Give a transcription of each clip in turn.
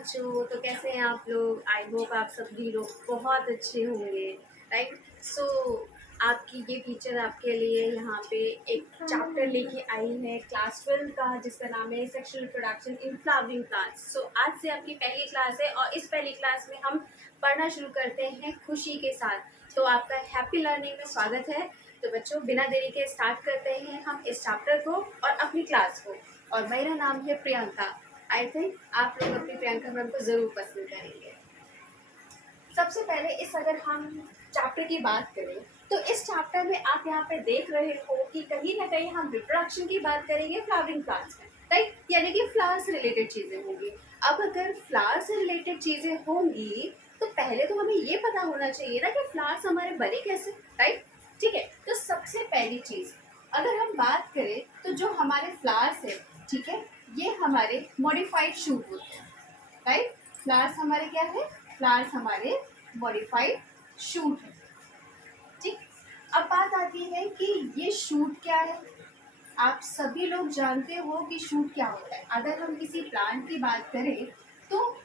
बच्चों, तो कैसे हैं आप लोग? आई होप आप सभी लोग बहुत अच्छे होंगे, राइट? सो आपकी ये टीचर आपके लिए यहाँ पे एक चैप्टर लेके आई है क्लास 12 का, जिसका नाम है sexual reproduction in flowering plants. So आज से आपकी पहली क्लास है और इस पहली क्लास में हम पढ़ना शुरू करते हैं खुशी के साथ। तो आपका हैप्पी लर्निंग में स्वागत है। तो बच्चों, बिना देरी के स्टार्ट करते हैं हम इस चैप्टर को और अपनी क्लास को। और मेरा नाम है प्रियंका। आई थिंक आप लोग अपनी प्रियंका मैम को ज़रूर पसंद करेंगे। सबसे पहले अगर हम चैप्टर की बात करें तो इस चैप्टर में आप यहाँ पे देख रहे हो कि कहीं ना कहीं हम रिप्रोडक्शन की बात करेंगे फ्लावरिंग प्लांट्स में, राइट? यानी कि फ्लावर से रिलेटेड चीज़ें होंगी। अब अगर फ्लावर से रिलेटेड चीज़ें होंगी तो पहले तो हमें ये पता होना चाहिए ना कि फ्लावर्स हमारे बने कैसे, राइट? ठीक है, तो सबसे पहली चीज़ अगर हम बात करें तो जो हमारे फ्लावर्स है, ठीक है, ये हमारे मॉडिफाइड शूट होते हैं, राइट? फ्लावर्स हमारे क्या है? फ्लावर्स हमारे मॉडिफाइड शूट है, ठीक। अब बात आती है कि ये शूट क्या है। आप सभी लोग जानते हो कि शूट क्या होता है। अगर हम किसी प्लांट की बात करें तो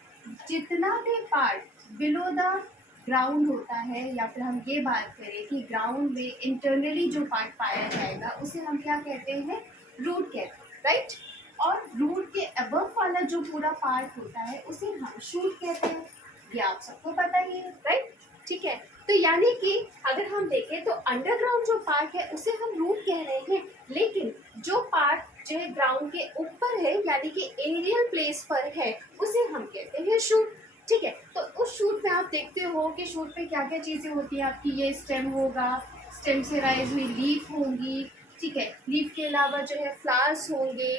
जितना भी पार्ट बिलो द ग्राउंड होता है, या फिर हम ये बात करें कि ग्राउंड में इंटरनली जो पार्ट पाया जाएगा उसे हम क्या कहते हैं? रूट कहते हैं, राइट? और रूट के अबव वाला जो पूरा पार्ट होता है उसे हम शूट कहते हैं। ये आप सबको पता ही है, राइट? ठीक है, तो यानी कि अगर हम देखें तो अंडरग्राउंड जो पार्ट है उसे हम रूट कह रहे हैं, लेकिन जो पार्ट जो है ग्राउंड के ऊपर है यानी कि एरियल प्लेस पर है उसे हम कहते हैं शूट, ठीक है। तो उस शूट में आप देखते हो कि शूट पे क्या क्या चीज़ें होती है आपकी। ये स्टेम होगा, स्टेम से राइज हुई लीफ होंगी, ठीक है। लीफ के अलावा जो है फ्लावर्स होंगे,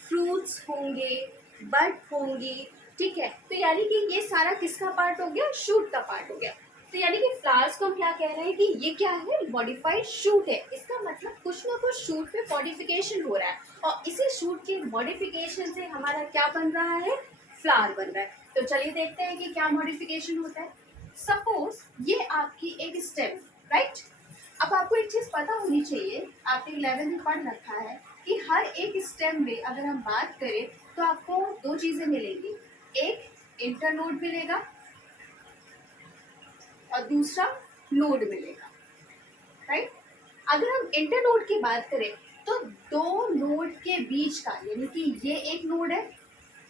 फ्रूट्स होंगे, बड होंगी, ठीक है। तो यानी कि ये सारा किसका पार्ट हो गया? शूट का पार्ट हो गया। तो यानी कि फ्लावर्स को हम क्या कह रहे हैं कि ये क्या है? मॉडिफाइड शूट है। इसका मतलब कुछ ना कुछ शूट में मॉडिफिकेशन हो रहा है और इसी शूट की मॉडिफिकेशन से हमारा क्या बन रहा है? फ्लावर बन रहा है। तो चलिए देखते हैं कि क्या मॉडिफिकेशन होता है। सपोज ये आपकी एक स्टेम, राइट? अब आपको एक चीज़ पता होनी चाहिए, आपने 11th में पढ़ रखा है कि हर एक स्टेम में अगर हम बात करें तो आपको दो चीज़ें मिलेंगी। एक इंटरनोड मिलेगा और दूसरा नोड मिलेगा, राइट? अगर हम इंटरनोड की बात करें तो दो नोड के बीच का, यानी कि ये एक नोड है,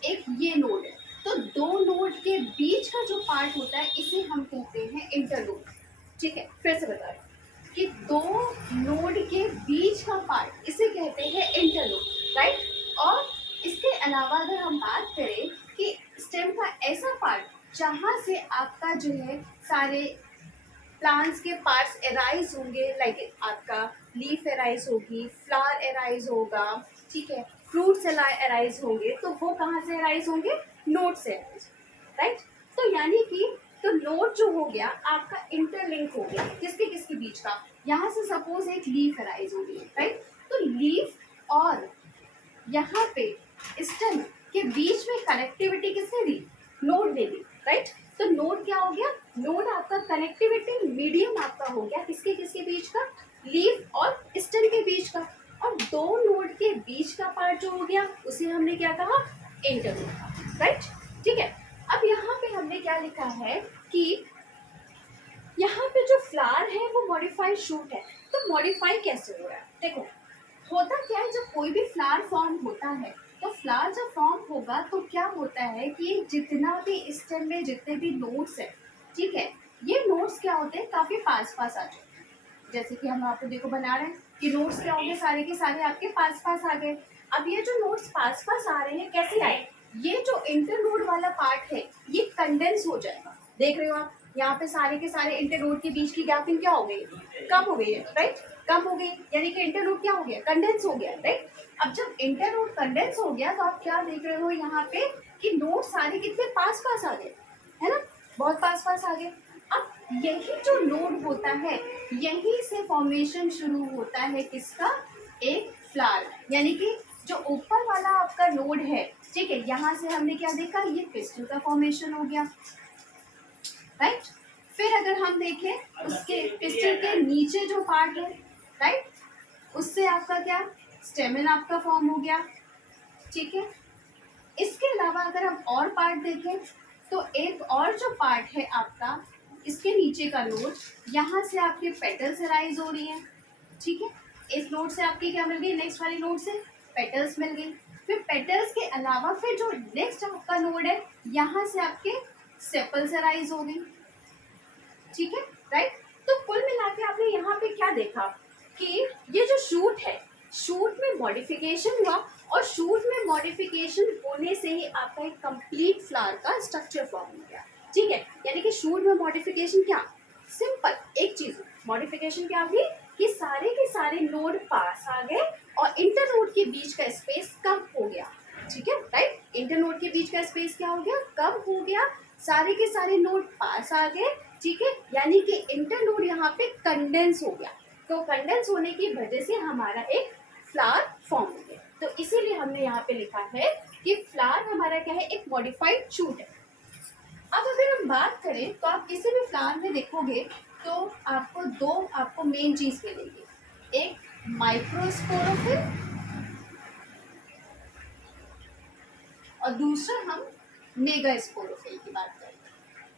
एक ये नोड है, तो दो नोड के बीच का जो पार्ट होता है इसे हम कहते हैं इंटरनोड, ठीक है। फिर से बता रहे हैं कि दो नोड के बीच का पार्ट इसे कहते हैं इंटरनोड, राइट? और इसके अलावा अगर हम बात करें कि स्टेम का ऐसा पार्ट जहाँ से आपका जो है सारे प्लांट्स के पार्ट्स एराइज होंगे, लाइक आपका लीफ एराइज होगी, फ्लावर एराइज होगा, ठीक है, फ्रूट्स एराइज होंगे, तो वो कहाँ से एराइज होंगे? नोड से एराइज, राइट? तो यानी कि तो नोड जो हो गया आपका इंटरलिंक हो गया किसके किसके बीच का। यहाँ से सपोज एक लीफ एराइज हो गई, राइट? तो लीफ और यहाँ पे स्टेम के बीच में कनेक्टिविटी किसने दी? नोड ने दी, राइट? तो नोड क्या हो गया? नोड आपका कनेक्टिविटी मीडियम आपका हो गया किसके किसके बीच का? लीफ और स्टेम के बीच का। और दो नोड के बीच का पार्ट जो हो गया उसे हमने क्या कहा? Internode, right? ठीक है। अब यहाँ पे हमने क्या लिखा है कि यहाँ पे जो फ्लावर है वो मॉडिफाइड शूट है। तो मॉडिफाई कैसे हो रहा है? देखो, होता क्या है, जब कोई भी फ्लावर फॉर्म होता है तो फ्लावर जब फॉर्म होगा तो क्या होता है कि जितना भी स्टेम में जितने भी नोड्स है, ठीक है, ये नोड्स क्या होते हैं? काफी पास पास आ जाते हैं। जैसे कि हम आपको देखो बना रहे हैं कि नोड्स क्या होंगे? सारे के सारे आपके पास पास आ गए। अब ये जो नोड्स पास पास आ रहे हैं कैसे आए? ये जो इंटरनोड वाला पार्ट है ये कंडेंस हो जाएगा। देख रहे हो आप, यहाँ पे सारे के सारे इंटरनोड के बीच की गैपिंग क्या हो गई? कम हो गई है, राइट? कम हो गई, यानी कि इंटरनोड क्या हो गया? कंडेंस हो गया, राइट? अब जब इंटरनोड कंडेंस हो गया तो आप क्या देख रहे हो यहाँ पे कि नोड सारे कितने पास पास आ गए, है ना? बहुत पास पास आ गए। अब यही जो नोड होता है यहीं से फॉर्मेशन शुरू होता है किसका? एक फ्लावर, यानी कि जो ऊपर वाला आपका नोड है, ठीक है, यहाँ से हमने क्या देखा? ये पिस्टल का फॉर्मेशन हो गया, राइट? फिर अगर हम देखें उसके पिस्टल के नीचे जो पार्ट है, राइट, उससे आपका क्या? स्टेमिन आपका फॉर्म हो गया, ठीक है। इसके अलावा अगर हम और पार्ट देखें तो एक और जो पार्ट है आपका, इसके नीचे का नोड, यहाँ से आपके पेटल्स अराइज हो रही हैं, ठीक है। इस नोड से आपकी क्या मिल गई, नेक्स्ट वाली नोड से पेटल्स मिल गई। फिर पेटल्स के अलावा फिर जो नेक्स्ट आपका नोड है, यहाँ से आपके सेपल्स अराइज हो गई, ठीक है, राइट। तो कुल मिला के आपने यहाँ पे क्या देखा कि ये जो शूट है, शूट में मॉडिफिकेशन हुआ और शूट में मॉडिफिकेशन होने से ही आपका एक कंप्लीट फ्लावर का स्ट्रक्चर फॉर्म हो गया, ठीक है। यानी कि शूट में मॉडिफिकेशन क्या, सिंपल एक चीज, मॉडिफिकेशन क्या हुई कि सारे के सारे नोड पास आ गए और इंटरनोड के बीच का स्पेस कम हो गया, ठीक है, राइट। इंटरनोड के बीच का स्पेस क्या हो गया, कम हो गया, सारे के सारे नोड पास आ गए, ठीक है। यानी कि इंटरनोड यहाँ पे कंडेंस हो गया, तो कंडेंस होने की वजह से हमारा एक फ्लावर फॉर्म हो गया। तो इसीलिए हमने यहाँ पे लिखा है कि फ्लावर हमारा क्या है, एक मॉडिफाइड शूट है। अब अगर हम बात करें तो आप किसी भी फ्लावर में देखोगे तो आपको आपको मेन चीज मिलेगी, एक माइक्रोस्पोरोफिल और दूसरा हम मेगास्पोरोफिल की बात करें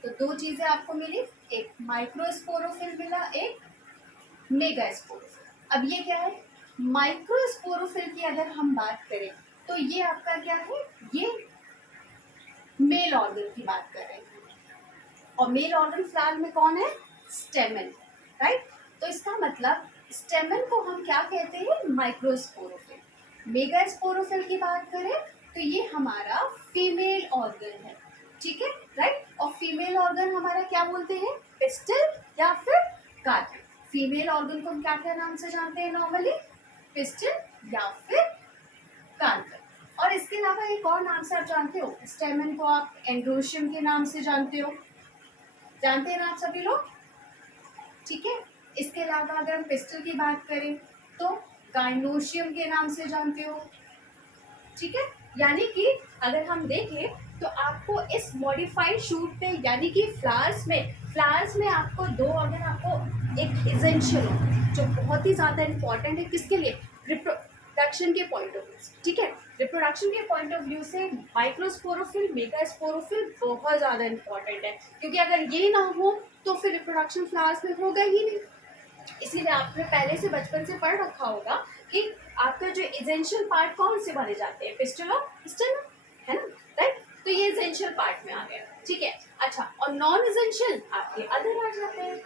तो दो चीजें आपको मिली, एक माइक्रोस्पोरोफिल मिला, एक मेगास्पोरोफिल। अब ये क्या है, माइक्रोस्पोरोफिल की अगर हम बात करें तो ये आपका क्या है, ये मेल ऑर्गन की बात कर रहे हैं और मेल ऑर्गन फ्लावर में कौन है, स्टेमन, राइट। तो इसका मतलब स्टेमन को हम क्या कहते हैं, माइक्रोस्पोरोफिल। मेगास्पोरोफिल की बात करें तो ये हमारा फीमेल ऑर्गन है, ठीक है, राइट। और फीमेल ऑर्गन हमारा क्या बोलते हैं, पिस्टल या फिर कार्पेट। फीमेल ऑर्गन को हम क्या क्या नाम से जानते हैं नॉर्मली, पिस्टल या फिर कार्पेट। और इसके अलावा एक और नाम से आप जानते हो, स्टेमन को आप एंड्रोशियम के नाम से जानते हो, जानते हैं ना आप सभी लोग, ठीक है। इसके अलावा अगर हम पिस्टल की बात करें तो गाइनोशियम के नाम से जानते हो, ठीक है। यानी कि अगर हम देखें तो आपको इस मॉडिफाइड शूट पे यानी कि फ्लावर्स में आपको दो, अगर आपको एक एसेंशियल हो जो बहुत ही ज़्यादा इम्पॉर्टेंट है, किसके लिए, रिप्रोडक्शन के पॉइंट ऑफ व्यू से, ठीक है। रिप्रोडक्शन के पॉइंट ऑफ व्यू से माइक्रोस्पोरोफिल, मेगास्पोरोफिल बहुत ज़्यादा इम्पॉर्टेंट है, क्योंकि अगर ये ना हो तो फिर रिप्रोडक्शन फ्लावर्स में होगा ही नहीं। इसीलिए आपने पहले से बचपन से पढ़ रखा होगा कि आपका जो एसेंशियल पार्ट कौन से माने जाते हैं, पिस्टल और स्टेम, है ना, राइट। तो ये एसेंशियल पार्ट में आ गया, ठीक है। अच्छा, और नॉन एसेंशियल आपके अदर आ जाते हैं,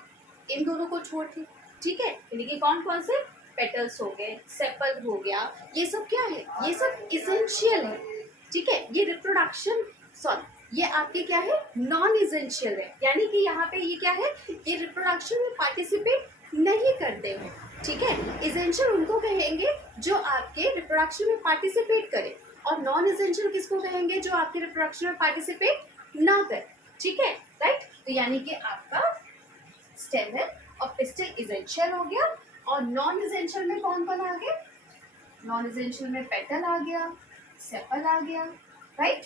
इन दोनों को छोड़ के, ठीक है। यानी कि कौन कौन से, पेटल्स हो गए, सेपल हो गया, ये सब क्या है, ये सब एसेंशियल है, ठीक है। ये रिप्रोडक्शन, सॉरी, ये आपके क्या है, नॉन एसेंशियल है। यानी कि यहाँ पे ये क्या है, ये रिप्रोडक्शन में पार्टिसिपेट नहीं करते हैं, ठीक है। एसेंशियल उनको कहेंगे जो आपके रिप्रोडक्शन में पार्टिसिपेट करे, और नॉन एसेंशियल किसको कहेंगे, जो आपके रिप्रोडक्शन में पार्टिसिपेट ना करे, ठीक है, राइट। तो यानी कि आपका स्टेमन और पिस्टल एसेंशियल हो गया, और नॉन एसेंशियल में कौन कौन आ गया, नॉन एसेंशियल में पेटल आ गया, सेपल आ गया, राइट,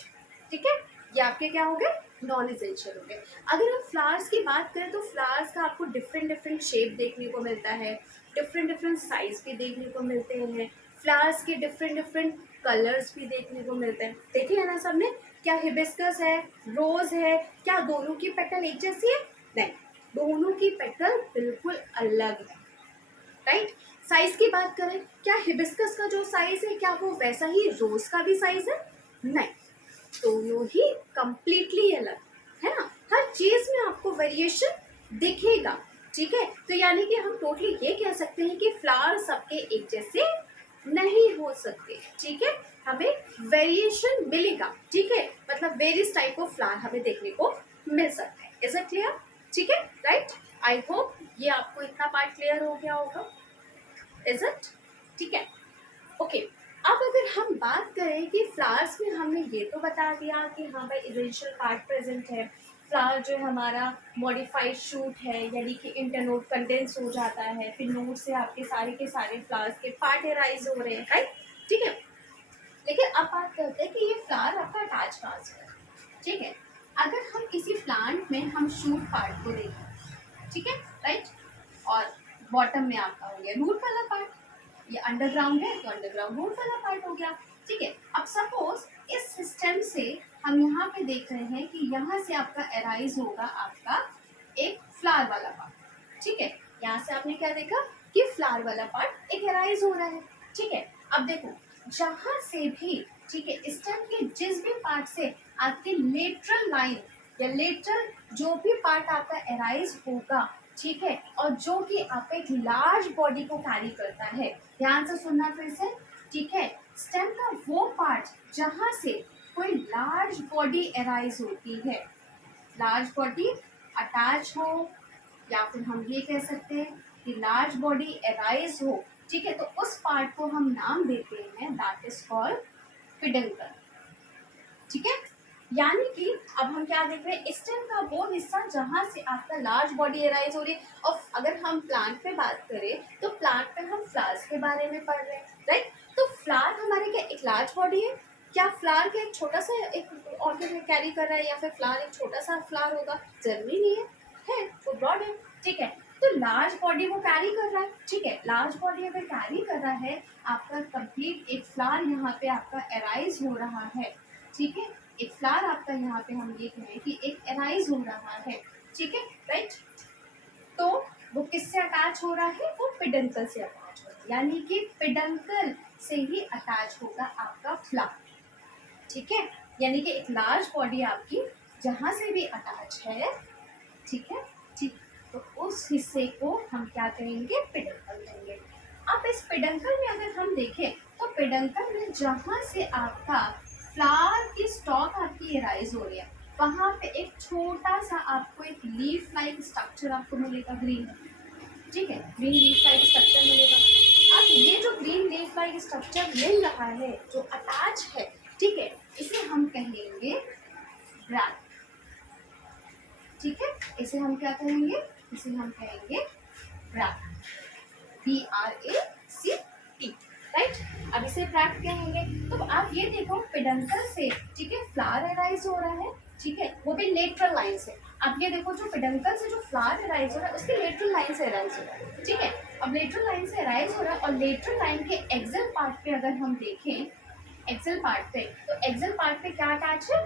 ठीक है। ये आपके क्या हो गए, नॉन एसेंशियल हो गए। अगर हम फ्लावर्स की बात करें तो फ्लावर्स का आपको डिफरेंट डिफरेंट शेप देखने को मिलता है, डिफरेंट डिफरेंट साइज भी देखने को मिलते हैं, फ्लावर्स के डिफरेंट डिफरेंट कलर्स भी देखने को मिलते हैं, देखिए है ना सबने, क्या हिबिस्कस है, रोज है, क्या दोनों की पेटल एक जैसी है, नहीं, दोनों की पेटल बिल्कुल अलग है, राइट। साइज की बात करें, क्या हिबिस्कस का जो साइज है क्या वो वैसा ही रोज का भी साइज है, नहीं, दोनों ही कंप्लीटली अलग है ना। हर चीज में आपको वेरिएशन दिखेगा, ठीक है। तो यानी कि हम टोटली ये कह सकते हैं कि फ्लावर सबके एक जैसे नहीं हो सकते, ठीक है, हमें वेरिएशन मिलेगा, ठीक है, मतलब वेरियस टाइप ऑफ फ्लावर हमें देखने को मिल सकता है। इज इट क्लियर, ठीक है, राइट। आई होप ये आपको इतना पार्ट क्लियर हो गया होगा, इज इट, ठीक है, ओके। अब अगर हम बात करें कि फ्लावर्स में हमने ये तो बता दिया कि हाँ भाई एसेंशियल पार्ट प्रेजेंट है, फ्लावर जो है हमारा मॉडिफाइड शूट है, यानी कि इंटरनोड कंडेंस हो जाता है, फिर नोड से आपके सारे के सारे फ्लावर्स के पार्ट एराइज हो रहे हैं, राइट, ठीक है। लेकिन अब बात करते हैं कि ये फ्लावर आपका अटैच कहाँ से है, ठीक है। अगर हम किसी प्लांट में हम शूट पार्ट को देखें, ठीक है, राइट, और बॉटम में आपका हो गया रूट वाला पार्ट, ये अंडरग्राउंड है तो अंडरग्राउंड रूट वाला पार्ट हो गया। ठीक है। अब सपोज इस स्टेम से हम यहाँ पे देख रहे हैं कि यहाँ से आपका एराइज होगा आपका एक फ्लावर वाला पार्ट, ठीक है। यहाँ से आपने क्या देखा कि फ्लावर वाला पार्ट एक एराइज हो रहा है, ठीक है। अब देखो जहाँ से भी, ठीक है, स्टेम के जिस भी पार्ट से आपकी लेटरल लाइन या लेटरल जो भी पार्ट आपका एराइज होगा, ठीक है, और जो कि आपका एक लार्ज बॉडी को कैरी करता है, ध्यान से सुनना फिर से, ठीक है। स्टेम का वो पार्ट जहां से कोई लार्ज बॉडी एराइज होती है, लार्ज बॉडी अटैच हो, या फिर हम ये कह सकते हैं कि लार्ज बॉडी एराइज हो, ठीक है, तो उस पार्ट को हम नाम देते हैं दैट इज कॉल्ड पेडंकल, ठीक है। यानी कि अब हम क्या देख रहे हैं, स्टेम का वो हिस्सा जहां से आपका लार्ज बॉडी एराइज हो रही है। और अगर हम प्लांट पे बात करें तो प्लांट पे हम फ्लावर्स के बारे में पढ़ रहे हैं, राइट। तो फ्लावर हमारे क्या एक लार्ज बॉडी है, क्या फ्लावर का एक छोटा सा एक ऑर्गन कैरी कर रहा है, या फिर फ्लावर एक छोटा सा फ्लावर होगा, जरूरी नहीं है वो ब्रॉड है, ठीक है। तो लार्ज बॉडी वो कैरी कर रहा है, ठीक है। लार्ज बॉडी अगर कैरी कर रहा है, आपका कंप्लीट एक फ्लावर यहाँ पे आपका एराइज हो रहा है, ठीक है। एक फ्लावर आपका यहाँ पे हम ये कहें कि एक एराइज हो रहा है, ठीक है, राइट। तो वो किससे अटैच हो रहा है, वो पेडंकल से अटैच हो रहा है, यानी कि पेडंकल से ही अटैच होगा आपका फ्लावर, ठीक है। यानी कि एक लार्ज बॉडी आपकी जहां से भी अटैच है, ठीक है, ठीक, तो उस हिस्से को हम क्या कहेंगे, पेडंकल कहेंगे। अब इस पेडंकल में अगर हम देखें तो पेडंकल में जहां से आपका फ्लावर की स्टॉक आपकी एराइज हो रही है, वहां पे एक छोटा सा आपको एक लीफ लाइक स्ट्रक्चर आपको मिलेगा, ग्रीन, ठीक है, ग्रीन लीफ लाइक स्ट्रक्चर मिलेगा। अब ये जो ग्रीन लीफ लाइक स्ट्रक्चर मिल रहा है जो अटैच है, ठीक है, इसे हम कहेंगे ब्रैक, ठीक है, इसे हम क्या कहेंगे, इसे हम कहेंगे ब्रैक, BRACT, राइट। अब इसे ब्रैक्ट कहेंगे। तो आप ये देखो पेडंकल से, ठीक है, फ्लावर एराइज हो रहा है, ठीक है, वो भी लेटरल लाइन से। अब ये देखो जो पेडंकल से जो फ्लावर एराइज हो रहा है उसके लेटरल लाइन से एराइज हो रहा है, ठीक है। अब लेटरल लाइन से एराइज हो रहा है और लेटरल लाइन के एक्सल पार्ट पे अगर हम देखें, एक्सल पार्ट पे, तो एक्सल पार्ट पे क्या अटैच है,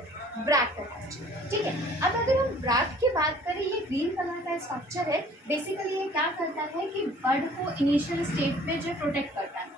ब्रैक्ट अटैच है, ठीक है। अब अगर हम ब्रैक्ट की बात करें, ये ग्रीन कलर का स्ट्रक्चर है, बेसिकली ये क्या करता है कि बर्ड को इनिशियल स्टेज में जो प्रोटेक्ट करता है,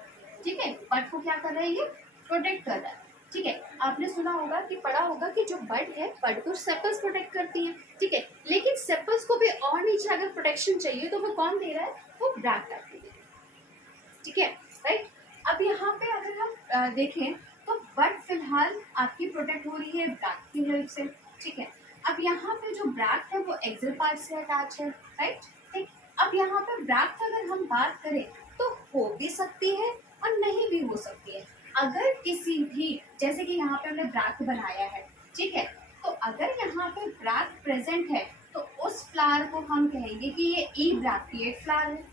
ठीक है, बर्ड को क्या कर रहा है, ये प्रोटेक्ट कर रहा है, ठीक है। आपने सुना होगा कि पढ़ा होगा कि जो बर्ड है, बर्ड को सेपल्स प्रोटेक्ट करती है, ठीक है, लेकिन सेपल्स को भी और नीचे अगर प्रोटेक्शन चाहिए तो वो कौन दे रहा है, वो ब्रैक्ट आपको दे रहा है, ठीक है, राइट। अब यहाँ पे अगर हम देखें तो बर्ड फिलहाल आपकी प्रोटेक्ट हो रही है ब्रैक्ट की हेल्प से, ठीक है। अब यहाँ पे जो ब्रैक्ट है वो एक्सल पार्ट से अटैच है, राइट, ठीक। अब यहाँ पे ब्रैक्ट अगर हम बात करें तो हो भी सकती है और नहीं भी हो सकती है। अगर किसी भी, जैसे कि यहाँ पे हमने ब्रैक्ट बनाया है, ठीक है, तो अगर यहाँ पे ब्रैक्ट प्रेजेंट है तो उस फ्लावर को हम कहेंगे कि ये ई ब्रैक्टिएट फ्लावर है,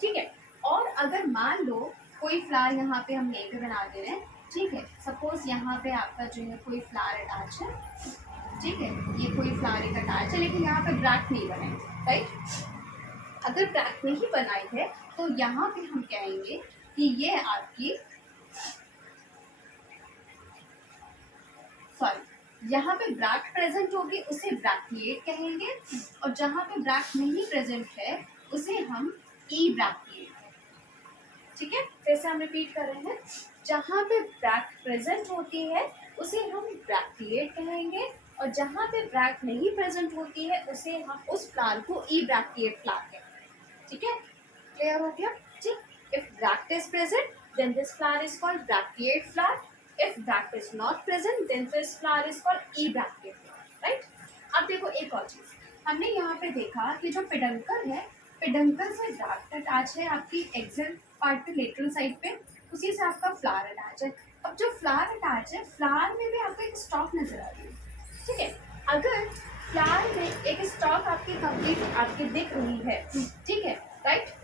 ठीक है। और अगर मान लो कोई फ्लावर यहाँ पे हम यहीं पे बना दे रहे हैं, ठीक है, सपोज यहाँ पे आपका जो है कोई फ्लावर अटैच है, ठीक है, ये कोई फ्लावर एक अटैच है, लेकिन यहाँ पे ब्रैक्ट नहीं बना है, राइट। अगर ब्रैक्ट नहीं बनाई है तो यहाँ पे हम कहेंगे कि ये आपकी, सॉरी, यहाँ पे ब्रैक्ट प्रेजेंट होगी उसे ब्रैक्टिएट कहेंगे, और जहाँ पे ब्रैक्ट नहीं प्रेजेंट है उसे हम ई ब्रैक्टिएट, ठीक है। फिर से हम रिपीट कर रहे हैं, जहाँ पे ब्रैक्ट प्रेजेंट होती है उसे हम ब्रैक्टिएट कहेंगे, और जहाँ पे ब्रैक्ट नहीं प्रेजेंट होती है उसे हम उस फ्लावर को ई ब्रैक्टिएट फ्लावर कहेंगे, ठीक है, क्लियर हो गया, ठीक। If bract is present then this flower is called bracteate flower, if bract is not present then this flower is called ebracteate flower, right. अब देखो एक और चीज, हमने यहाँ पे देखा कि जो पेडंकल है, पेडंकल से ब्रैक्ट अटैच है आपकी एक्सल पार्ट पे लेटरल साइड पे, उसी से आपका फ्लावर अटैच है। अब जो फ्लावर अटैच है, फ्लावर में भी आपको एक स्टॉक नजर आ रही है, ठीक है। अगर फ्लावर में एक स्टॉक आपकी कंप्लीट आपके दिख रही है, ठीक है, राइट।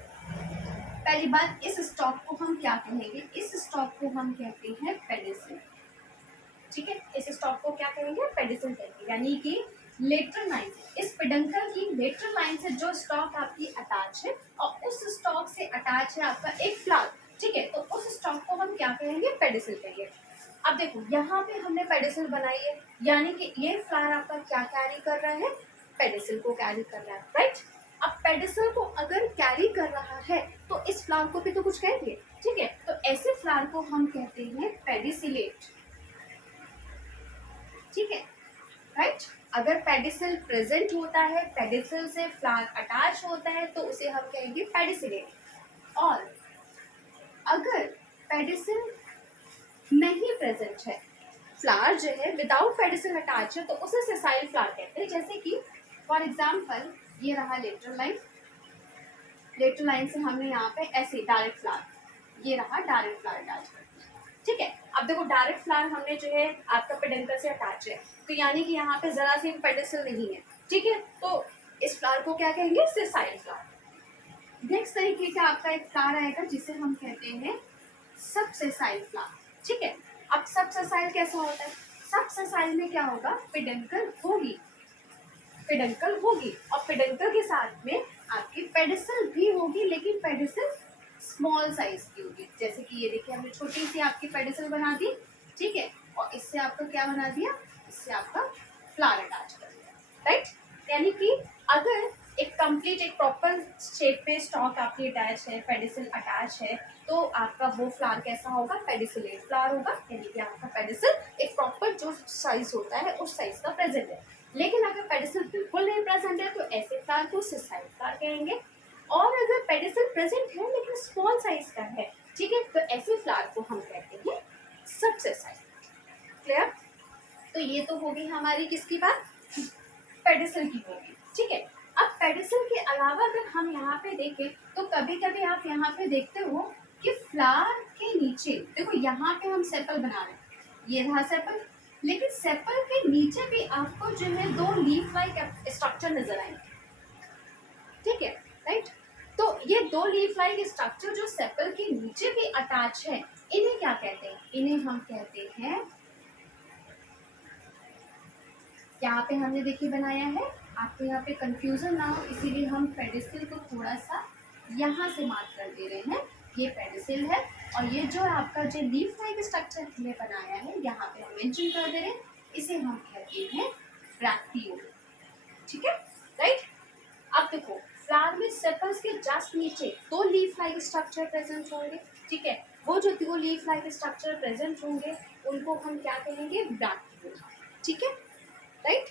पहली बात, इस स्टॉक को हम क्या कहेंगे, इस स्टॉक को हम कहते हैं पेडिसल, ठीक है, इस स्टॉक को क्या कहेंगे, पेडिसल कहेंगे, यानी कि लेटरल लाइन से, इस पेडंकल की लेटरल लाइन से जो स्टॉक आपकी अटैच है और उस स्टॉक से अटैच है आपका एक फ्लावर, ठीक है, तो उस स्टॉक को हम क्या कहेंगे, पेडिसल कहेंगे। अब देखो यहाँ पे हमने पेडिसल बनाई है, यानी कि ये फ्लावर आपका क्या कैरी कर रहा है, पेडिसल को कैरी कर रहा है, राइट। अब पेडिसल को अगर कैरी कर रहा है तो इस फ्लावर को भी तो कुछ कहेंगे, ठीक है, तो ऐसे फ्लावर को हम कहते हैं पेडिसिलेट, ठीक है, राइट। अगर पेडिसल प्रेजेंट होता है, पेडिसल से फ्लावर अटैच होता है, तो उसे हम कहेंगे पेडिसिलेट। और अगर पेडिसल नहीं प्रेजेंट है, फ्लावर जो है विदाउट पेडिसल अटैच है, तो उसे सेसाइल फ्लावर कहते हैं। जैसे कि फॉर एग्जांपल ये रहा लेटरल लाइन, लेटरल लाइन से हमने यहाँ पे ऐसे डायरेक्ट फ्लावर, ये रहा डायरेक्ट फ्लावर अटैच, ठीक है। अब देखो डायरेक्ट फ्लावर हमने जो है आपका पेडेंकल से अटैच है, तो यानी कि यहाँ पे जरा सी पेडिसल नहीं है, ठीक है, तो इस फ्लावर को क्या कहेंगे, सेसाइल फ्लावर। नेक्स्ट तरीके का आपका एक फ्लावर आएगा जिसे हम कहते हैं सब सेसाइल फ्लावर, ठीक है। अब सब सेसाइल कैसा होता है, सब सेसाइल में क्या होगा, पेडेंकल होगी, पेडेंकल होगी, और पेडेंकल के साथ में आपकी पेडिसल भी होगी, लेकिन पेडिसल स्मॉल साइज की होगी। जैसे कि ये देखिए हमने छोटी सी आपकी पेडिसल बना दी, ठीक है, और इससे आपका क्या बना दिया, इससे आपका फ्लावर अटैच कर दिया, राइट। यानी कि अगर एक कंप्लीट एक प्रॉपर शेप में स्टॉक आपकी अटैच है, पेडिसल अटैच है, तो आपका वो फ्लावर कैसा होगा, पेडिसिलेट फ्लावर होगा, यानी कि आपका पेडिसल एक प्रॉपर जो साइज होता है उस साइज का प्रेजेंट है। लेकिन अगर पेडिसल बिल्कुल नहीं प्रेजेंट है, तो ऐसे फ्लावर को सेसाइल फ्लावर कहेंगे। और अगर पेडिसल प्रेजेंट है लेकिन स्मॉल साइज का है, ठीक है, तो ऐसे फ्लावर को हम कहते हैं सब सेसाइल। क्लियर। तो ये तो होगी हमारी किसकी बात, पेडिसल की होगी, ठीक है। अब पेडिसल के अलावा अगर हम यहाँ पे देखें, तो कभी कभी आप यहाँ पे देखते हो कि फ्लावर के नीचे देखो, यहाँ पे हम सेपल बना रहे हैं, ये रहा सेपल, लेकिन सेपल के नीचे भी आपको जो है दो लीफ लाइक स्ट्रक्चर नजर आएंगे, ठीक है, राइट। तो ये दो लीफ लाइक स्ट्रक्चर जो सेपल के नीचे भी अटैच है, इन्हें क्या कहते हैं, इन्हें हम कहते हैं, यहाँ पे हमने देखिए बनाया है, आपको यहाँ पे कंफ्यूजन ना हो इसीलिए हम पेडिसिल को थोड़ा सा यहाँ से मार्क कर दे रहे हैं, ये पेडिसिल है, और ये जो आपका जो लीफ लाइक स्ट्रक्चर हमने बनाया है यहाँ पे हम मेंशन कर दे रहे हैं, इसे हम कहते हैं ब्रैक्टियोल, ठीक है, राइट। अब देखो फ्लावर में सेपल्स के जस्ट नीचे दो लीफ लाइक स्ट्रक्चर प्रेजेंट होंगे, ठीक है, वो जो दो लीफ लाइक स्ट्रक्चर प्रेजेंट होंगे उनको हम क्या कहेंगे, ब्रैक्टियोल, ठीक है, राइट।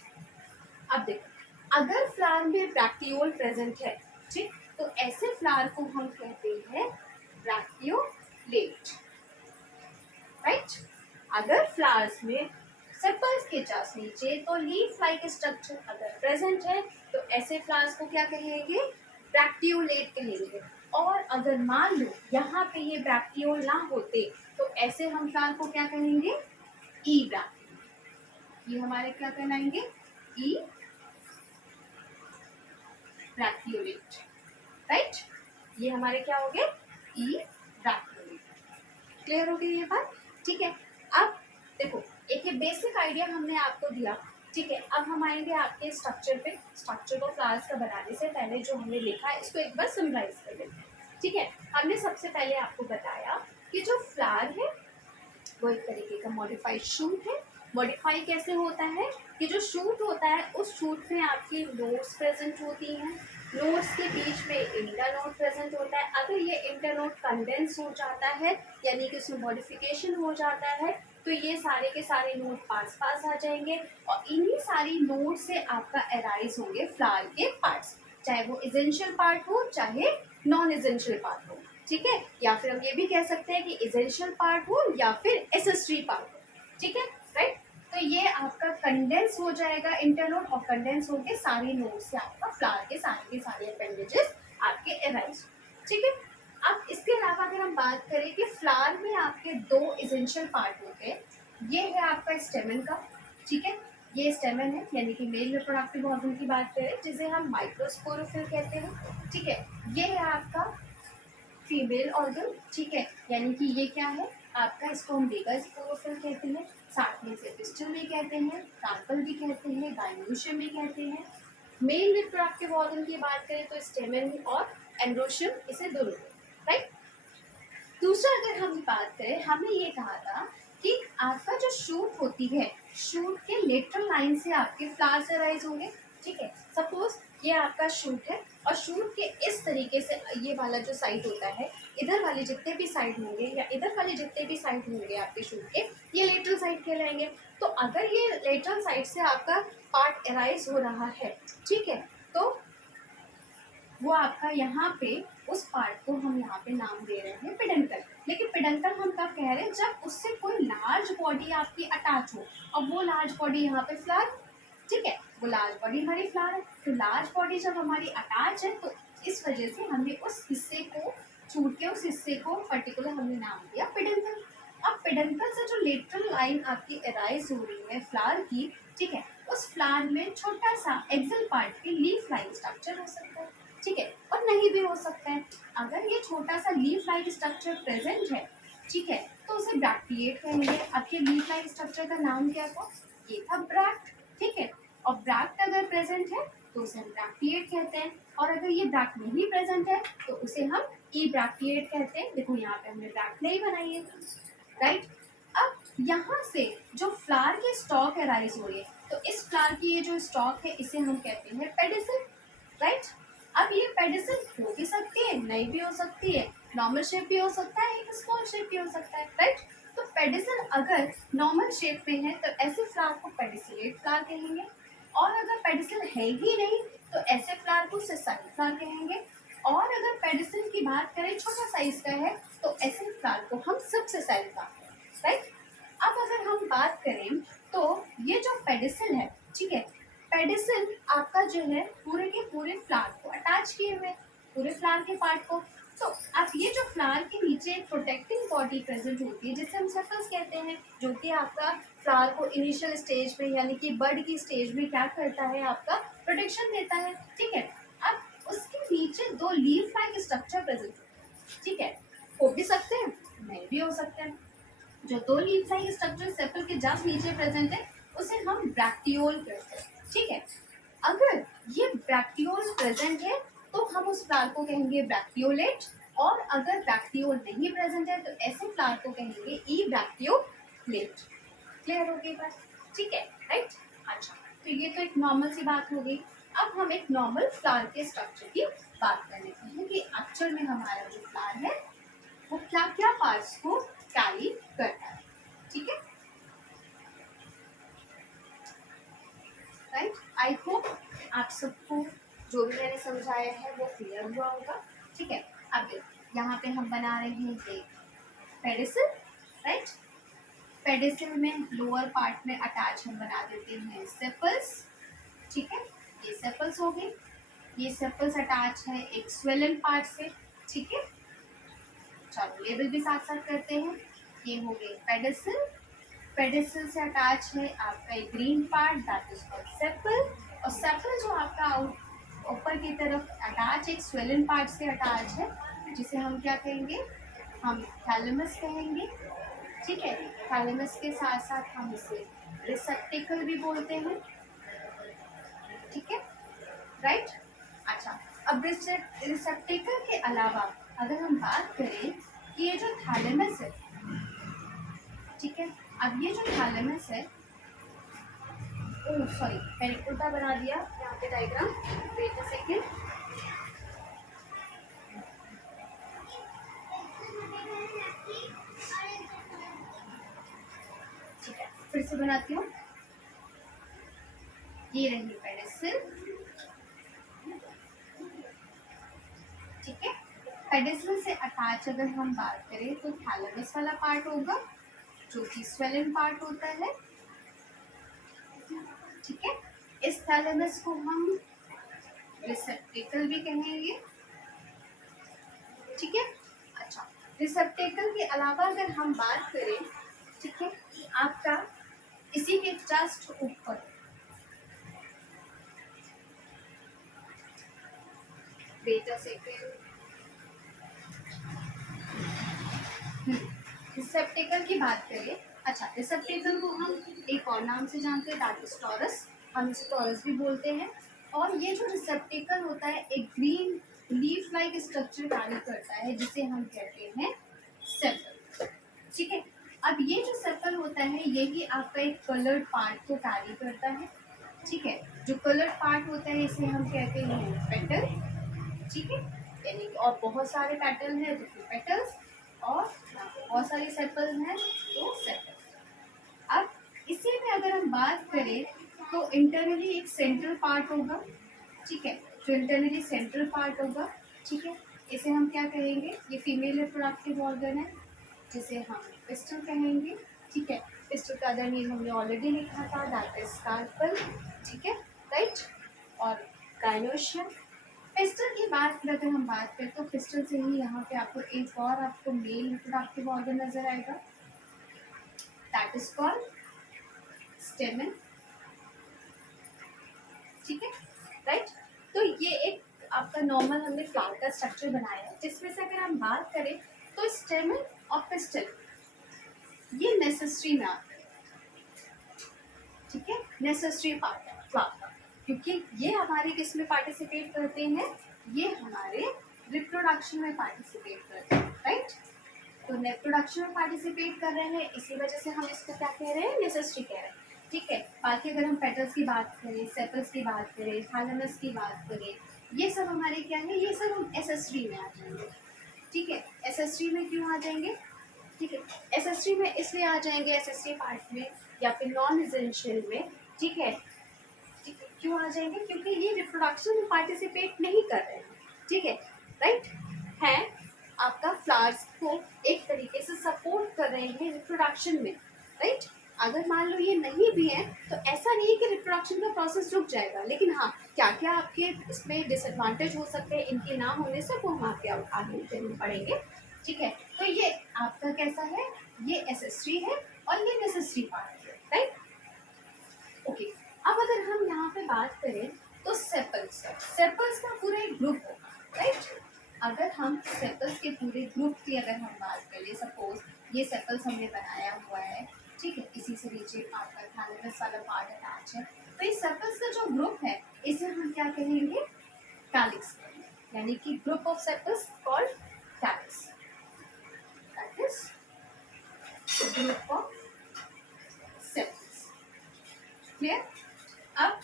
अब देखो अगर फ्लावर में ब्रैक्टियोल प्रेजेंट है, ठीक, तो ऐसे फ्लावर को हम कहते हैं ब्रैक्टियोलेट, राइट। अगर फ्लावर्स में सेपल्स के जस्ट नीचे तो लीफ लाइक स्ट्रक्चर अगर प्रेजेंट है, तो ऐसे फ्लावर्स को क्या कहेंगे, ब्रैक्टियोलेट कहेंगे। और अगर मान लो यहाँ पे ये ब्रैक्टियोल ना होते, तो ऐसे हम फ्लावर को क्या कहेंगे, ई ब्रैक्टियोल, ये हमारे क्या कहलाएंगे, ई ब्रैक्टियोलेट, राइट। ये हमारे क्या हो गए, ई ब्रैक्टियोलेट। क्लियर हो गई ये बात, ठीक है। अब देखो एक ये बेसिक आइडिया हमने आपको दिया, ठीक है। अब हम आएंगे आपके स्ट्रक्चर पे, स्ट्रक्चर को फ्लावर्स का बनाने से पहले जो हमने लिखा है इसको एक बार समराइज कर लेते हैं, ठीक है। हमने सबसे पहले आपको बताया कि जो फ्लावर है वो एक तरीके का मॉडिफाइड शूट है। मॉडिफाई कैसे होता है कि जो शूट होता है उस शूट में आपकी नोड्स प्रेजेंट होती हैं, नोड्स के बीच में इंटरनोड प्रेजेंट होता है। अगर ये इंटरनोड कंडेंस हो जाता है, यानी कि उसमें मॉडिफिकेशन हो जाता है, तो ये सारे के सारे नोड पास पास आ जाएंगे, और इन्हीं सारी नोड से आपका एराइज होंगे फ्लावर के पार्ट्स, चाहे वो एसेंशियल पार्ट हो चाहे नॉन एसेंशियल पार्ट हो, ठीक है। या फिर हम ये भी कह सकते हैं कि एसेंशियल पार्ट हो या फिर एसेसरी पार्ट हो, ठीक है, राइट। तो ये आपका कंडेंस हो जाएगा इंटरनोड, और कंडेंस होके सारी नोड से आपका फ्लावर के सारे अपेंडेजेस आपके एराइज, ठीक है। अब इसके अलावा अगर हम बात करें कि फ्लावर में आपके दो एसेंशियल पार्ट होते हैं, ये है आपका स्टेमन का, ठीक है, ये स्टेमन है, यानी कि मेल रिप्रोडक्टिव ऑर्गन की बात करें जिसे हम माइक्रोस्पोरोफिल कहते हैं, ठीक है। ये है आपका फीमेल ऑर्गन, ठीक है, यानी कि ये क्या है आपका, इसको हम मेगा स्पोरोफिल कहते हैं, साथ में इसे पिस्टल भी कहते हैं, कार्पल भी कहते हैं, गाइनोशियम भी कहते हैं। मेल रिप्रोडक्टिव ऑर्गन की बात करें तो स्टेमन और एंड्रोशियम, इसे दोनों, राइट। दूसरा अगर हम बात करें, हमने ये कहा था कि आपका जो शूट होती है, शूट के लेटरल लाइन से आपके फ्लावर्स अराइज होंगे। ठीक है, सपोज ये आपका शूट है और शूट के इस तरीके से ये वाला जो साइड होता है, इधर वाले जितने भी साइड होंगे या इधर वाले जितने भी साइड होंगे आपके शूट के, ये लेटरल साइड कहलाएंगे। तो अगर ये लेटरल साइड से आपका पार्ट अराइज हो रहा है, ठीक है, तो वो आपका यहाँ पे उस पार्ट को हम यहाँ पे नाम दे रहे हैं पेडंकल। लेकिन पेडंकल हम कब कह रहे हैं, जब उससे कोई लार्ज बॉडी आपकी अटैच हो, और वो लार्ज बॉडी यहाँ पे फ्लावर, ठीक है, वो लार्ज बॉडी हमारी फ्लावर है। तो लार्ज बॉडी जब हमारी अटैच है, तो इस वजह से हमने उस हिस्से को, छूट के उस हिस्से को पर्टिकुलर हमने नाम दिया पेडंकल। अब पेडंकल से जो लेटरल लाइन आपकी अराइज हो रही है फ्लावर की, ठीक है, उस फ्लावर में छोटा सा एक्सल पार्ट के लीफ लाइक स्ट्रक्चर हो सकता है, ठीक है, और नहीं भी हो सकता है। अगर ये छोटा सा लीफ लाइक स्ट्रक्चर प्रेजेंट है, ठीक है, तो उसे ब्रैक्टिएट कहेंगे। अब ये लीफ लाइक स्ट्रक्चर का नाम क्या था, ये था ब्रैक्ट, ठीक है, और ब्रैक्ट अगर प्रेजेंट है तो उसे हम ब्रैक्टिएट कहते हैं, और अगर ये ब्रैक्ट नहीं प्रेजेंट है तो उसे हम ई ब्रैक्टिएट कहते हैं। देखो यहाँ पे हमने ब्रैक्ट नहीं बनाई है, राइट। अब यहाँ से जो फ्लावर की स्टॉक अराइज हो रही है, तो इस फ्लावर की ये जो स्टॉक है इसे हम कहते हैं पेडिसल, राइट। अब ये पेडिसल हो भी सकती है, नहीं भी हो सकती है, नॉर्मल शेप भी हो सकता है, एक स्मॉल शेप भी हो सकता है, राइट। तो पेडिसल अगर नॉर्मल शेप में है तो ऐसे फ्लावर को पेडिसलेट फ्लावर कहेंगे, और अगर पेडिसल है ही नहीं तो ऐसे फ्लावर को सेसाइल फ्लावर कहेंगे, और अगर पेडिसल की बात करें छोटा साइज का है तो ऐसे फ्लावर को हम सबसेसाइल फ्लावर कहेंगे, राइट। अब अगर हम बात करें तो ये जो पेडिसल है, ठीक है, पेडिसल आपका जो है पूरे के पूरे फ्लावर को अटैच किए हुए, पूरे फ्लावर के पार्ट को। तो अब ये जो फ्लावर के नीचे एक प्रोटेक्टिंग बॉडी प्रेजेंट होती है जिसे हम सेपल्स कहते हैं, जो कि आपका फ्लावर को इनिशियल स्टेज में यानी कि बड की स्टेज में क्या करता है, आपका प्रोटेक्शन देता है, ठीक है। अब उसके नीचे दो लीफ लाइक स्ट्रक्चर प्रेजेंट होते हैं, ठीक है, हो भी सकते हैं, नहीं भी हो सकते हैं। जो दो लीफ लाइक स्ट्रक्चर सेपल के जस्ट नीचे प्रेजेंट है उसे हम ब्रैक्टियोल कहते हैं, ठीक है। अगर ये ब्रैक्टियोल प्रेजेंट है तो हम उस फ्लावर को कहेंगे ब्रैक्टियोलेट, और अगर ब्रैक्टियोल नहीं प्रेजेंट है तो ऐसे फ्लावर को कहेंगे ई ब्रैक्टियोलेट। क्लियर हो गई बात, ठीक है, राइट। अच्छा, तो ये तो एक नॉर्मल सी बात हो गई। अब हम एक नॉर्मल फ्लावर के स्ट्रक्चर की बात कर लेते हैं कि एक्चुअल में हमारा जो फ्लावर है वो क्या क्या पार्ट्स को कैरी करता है, ठीक है, राइट। आई होप आप सबको जो भी मैंने समझाया है वो क्लियर हुआ होगा, ठीक है। अब यहाँ पे हम बना रहे हैं ये पेडिसल, राइट। पेडिसल में लोअर पार्ट में अटैच हम बना देते हैं सेपल्स, ठीक है, ये सेपल्स हो गए। ये सेपल्स अटैच है एक स्वेलन पार्ट से, ठीक है। चलो लेबल भी साथ साथ करते हैं। ये हो गए पेडिसल, पेडिसल से अटैच है आपका एक green part that is called sepal, और सेपल जो आपका ऊपर की तरफ अटैच एक स्वेलन पार्ट से अटैच है जिसे हम क्या कहेंगे, हम थैलेमस कहेंगे, ठीक है। थैलेमस के साथ साथ हम इसे रिसेप्टिकल भी बोलते हैं, ठीक है, राइट। अच्छा, अब रिसेप्टिकल के अलावा अगर हम बात करें कि ये जो थैलेमस है, ठीक है, अब ये जो थैलेमस है, ओह सॉरी मैंने उल्टा बना दिया यहाँ पे डायग्राम, वेट अ सेकेंड। ठीक है, फिर से बनाती हूँ। ये रही पेडिसल, ठीक है। पेडिसल से अटैच अगर हम बात करें तो थैलेमस वाला पार्ट होगा जो कि स्वेलन पार्ट होता है, ठीक है। इस थैलेमस को हम रिसेप्टिकल भी कहेंगे, ठीक है। अच्छा, रिसेप्टिकल के अलावा अगर हम बात करें, ठीक है, आपका इसी के जस्ट ऊपर वेट अ सेकेंड, रिसेप्टिकल की बात करें। अच्छा, रिसेप्टिकल को हम एक और नाम से जानते हैं दैट इज टॉरस, हम इसे टॉरस भी बोलते हैं। और ये जो रिसेप्टिकल होता है एक green leaf like structure carry करता है जिसे हम कहते हैं सेपल। ठीक है, अब ये जो सेपल होता है यही आपका एक कलर्ड पार्ट को कैरी करता है। ठीक है, जो कलर्ड पार्ट होता है इसे हम कहते हैं पेटल। ठीक है, यानी कि और बहुत सारे पेटल हैं तो फिर पेटल्स, और बहुत सारे सेपल्स हैं तो सेपल। अब इसी में अगर हम बात करें तो इंटरनली एक सेंट्रल पार्ट होगा। ठीक है, जो इंटरनली सेंट्रल पार्ट होगा, ठीक है, इसे हम क्या कहेंगे, ये फीमेल रिप्रोडक्टिव ऑर्गन है जिसे हम पिस्टल कहेंगे। ठीक है, पिस्टल का अदर नेम हमने ऑलरेडी लिखा था, दैट इज स्कार्पल। ठीक है, राइट, और गायनोशियम। पिस्टल की बात की अगर हम बात करें तो पिस्टल से ही यहाँ पे आपको एक और आपको मेल रिप्रोडक्टिव ऑर्गन नजर आएगा, दैट इज कॉल्ड स्टेमन। ठीक है, राइट, तो ये एक आपका नॉर्मल हमने फ्लावर का स्ट्रक्चर बनाया है, जिसमें से अगर हम बात करें तो स्टेमन और पिस्टल ये नेसेसरी में आते हैं। ठीक है, नेसेसरी पार्ट है फ्लावर का, क्योंकि ये हमारे किस में पार्टिसिपेट करते हैं, ये हमारे रिप्रोडक्शन में पार्टिसिपेट करते हैं, राइट। तो रिप्रोडक्शन में पार्टिसिपेट कर रहे हैं, इसी वजह से हम इसको क्या कह रहे हैं, नेसेसरी कह रहे हैं। ठीक है, बाकी अगर हम पेटल्स की बात करें, सेपल्स की बात करें, थैलेमस की बात करें, ये सब हमारे क्या है, ये सब हम एसेसरी में आ जाएंगे। ठीक है, एसेसरी में क्यों आ जाएंगे, ठीक है, एसेसरी में इसलिए आ जाएंगे, एसेसरी पार्ट में या फिर नॉन एसेंशियल में। ठीक है, ठीक है, क्यों आ जाएंगे, क्योंकि ये रिप्रोडक्शन में पार्टिसिपेट नहीं कर रहे हैं। ठीक है, राइट, है आपका फ्लावर्स को एक तरीके से सपोर्ट कर रहे हैं रिप्रोडक्शन में, राइट। अगर मान लो ये नहीं भी है तो ऐसा नहीं है कि रिप्रोडक्शन का प्रोसेस रुक जाएगा, लेकिन हाँ क्या क्या आपके इसमें डिसएडवांटेज हो सकते हैं इनके ना होने से, वो हम आपके आगे पढ़ेंगे। ठीक है, तो ये आपका कैसा है, ये एसेसरी है और ये नेसेसरी पार्ट है, राइट। ओके, अब अगर हम यहाँ पे बात करें तो सेपल्स, सेपल्स का पूरा एक ग्रुप होगा, राइट। अगर हम सेपल्स के पूरे ग्रुप की अगर हम बात करें, सपोज ये सेपल्स हमने बनाया हुआ है, ठीक है, इसी से नीचे आपका थैलेमस वाला पार्ट अटैच है, तो इस सेपल्स का जो ग्रुप है इसे हम क्या कहेंगे, कैलिक्स, यानी कि group of sepals called calyx, that is group of sepals. Clear. अब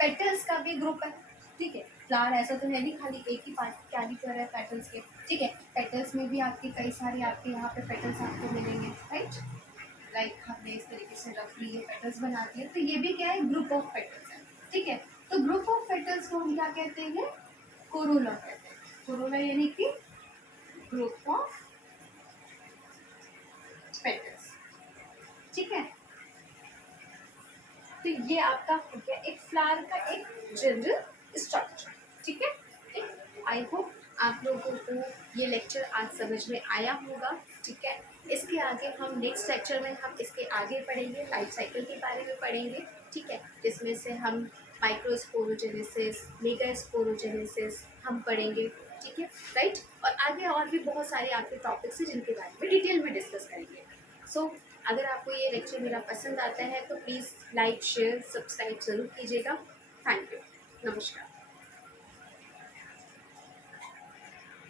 पेटल्स का भी ग्रुप है, ठीक है, फ्लावर ऐसा तो है नहीं खाली एक ही पार्ट कैरी कर रहा है पेटल्स के। ठीक है, पेटल्स में भी आपके कई सारे आपके यहाँ पे पेटल्स आपको मिलेंगे, राइट। लाइक हमने इस तरीके से रफली ये पेटल्स बना दिए, तो ये भी क्या है, ग्रुप ऑफ पेटल्स है। ठीक है, तो ग्रुप ऑफ पेटल्स को हम क्या कहते हैं, कोरोला कहते हैं। कोरोला यानी कि ग्रुप ऑफ पेटल्स। ठीक है, तो ये आपका हो गया एक फ्लावर का एक जनरल स्ट्रक्चर। ठीक है, आई होप आप लोगों को ये लेक्चर आज समझ में आया होगा। ठीक है, इसके आगे हम नेक्स्ट लेक्चर में हम इसके आगे पढ़ेंगे, लाइफ साइकिल के बारे में पढ़ेंगे। ठीक है, जिसमें से हम माइक्रोस्पोरोजेनेसिस, मेगास्पोरोजेनेसिस हम पढ़ेंगे। ठीक है, राइट, और आगे और भी बहुत सारे आपके टॉपिक्स हैं जिनके बारे में डिटेल में डिस्कस करेंगे। सो अगर आपको ये लेक्चर मेरा पसंद आता है तो प्लीज़ लाइक शेयर सब्सक्राइब ज़रूर कीजिएगा। थैंक यू, नमस्कार।